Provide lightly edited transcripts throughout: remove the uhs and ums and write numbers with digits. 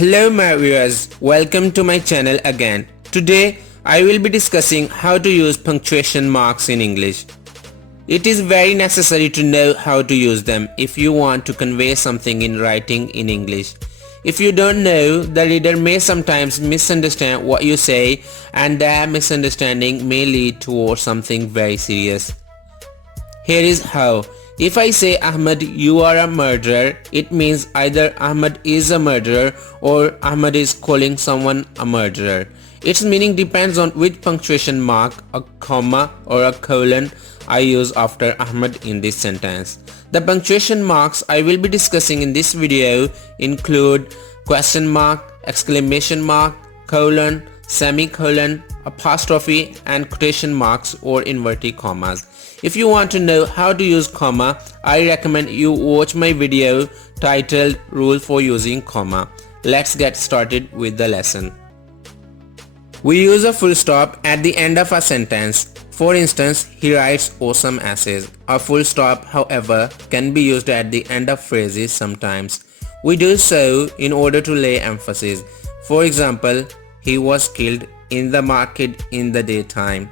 Hello my viewers, welcome to my channel again. Today I will be discussing how to use punctuation marks in English. It is very necessary to know how to use them if you want to convey something in writing in English. If you don't know, the reader may sometimes misunderstand what you say, and that misunderstanding may lead towards something very serious. Here is how. If I say Ahmed, you are a murderer, it means either Ahmed is a murderer or Ahmed is calling someone a murderer. Its meaning depends on which punctuation mark, a comma or a colon, I use after Ahmed in this sentence. The punctuation marks I will be discussing in this video include question mark, exclamation mark, colon, semicolon, apostrophe and quotation marks or inverted commas. If you want to know how to use comma, I recommend you watch my video titled Rule for Using Comma. Let's get started with the lesson. We use a full stop at the end of a sentence. For instance, he writes awesome essays. A full stop, however, can be used at the end of phrases sometimes. We do so in order to lay emphasis. For example, he was killed in the market in the daytime.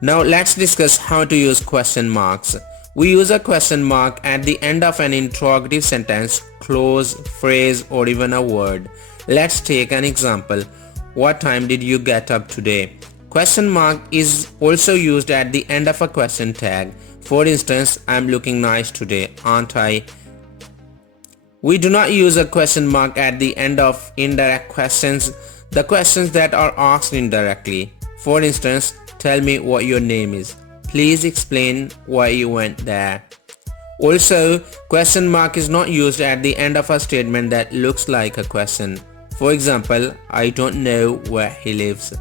Now let's discuss how to use question marks. We use a question mark at the end of an interrogative sentence, clause, phrase or even a word. Let's take an example. What time did you get up today? Question mark is also used at the end of a question tag. For instance, I'm looking nice today, aren't I? We do not use a question mark at the end of indirect questions, the questions that are asked indirectly. For instance, tell me what your name is. Please explain why you went there. Also, question mark is not used at the end of a statement that looks like a question. For example, I don't know where he lives.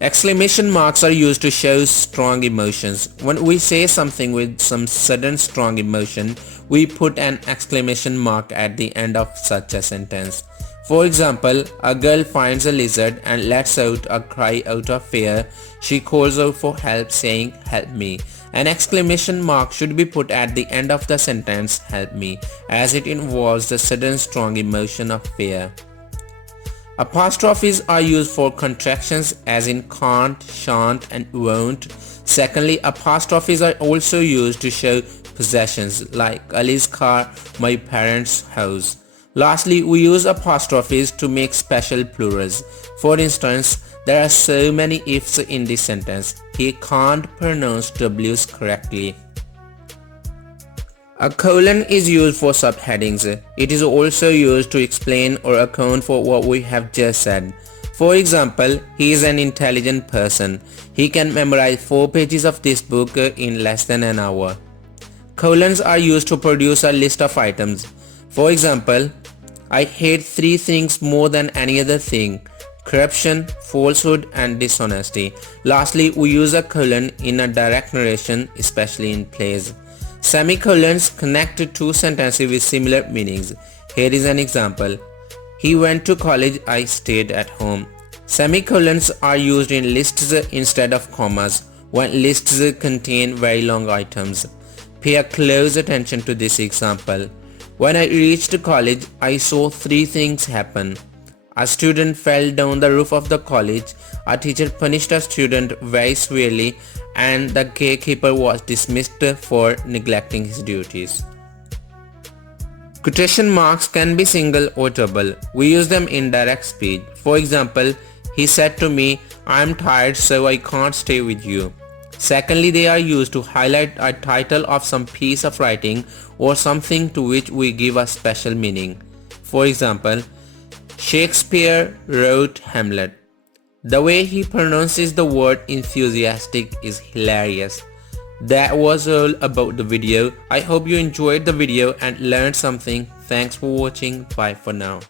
Exclamation marks are used to show strong emotions. When we say something with some sudden strong emotion, we put an exclamation mark at the end of such a sentence. For example, a girl finds a lizard and lets out a cry out of fear. She calls out for help saying, "Help me." An exclamation mark should be put at the end of the sentence, "help me," as it involves the sudden strong emotion of fear. Apostrophes are used for contractions as in can't, shan't and won't. Secondly, apostrophes are also used to show possessions like Ali's car, my parents' house. Lastly, we use apostrophes to make special plurals. For instance, there are so many ifs in this sentence. He can't pronounce W's correctly. A colon is used for subheadings. It is also used to explain or account for what we have just said. For example, he is an intelligent person. He can memorize 4 pages of this book in less than an hour. Colons are used to produce a list of items. For example, I hate 3 things more than any other thing: corruption, falsehood and dishonesty. Lastly, we use a colon in a direct narration, especially in plays. Semicolons connect two sentences with similar meanings. Here is an example. He went to college, I stayed at home. Semicolons are used in lists instead of commas when lists contain very long items. Pay a close attention to this example. When I reached college, I saw 3 things happen. A student fell down the roof of the college, a teacher punished a student very severely, and the gatekeeper was dismissed for neglecting his duties. Quotation marks can be single or double. We use them in direct speech. For example, he said to me, "I'm tired so I can't stay with you." Secondly, they are used to highlight a title of some piece of writing or something to which we give a special meaning. For example, Shakespeare wrote Hamlet. The way he pronounces the word enthusiastic is hilarious. That was all about the video. I hope you enjoyed the video and learned something. Thanks for watching. Bye for now.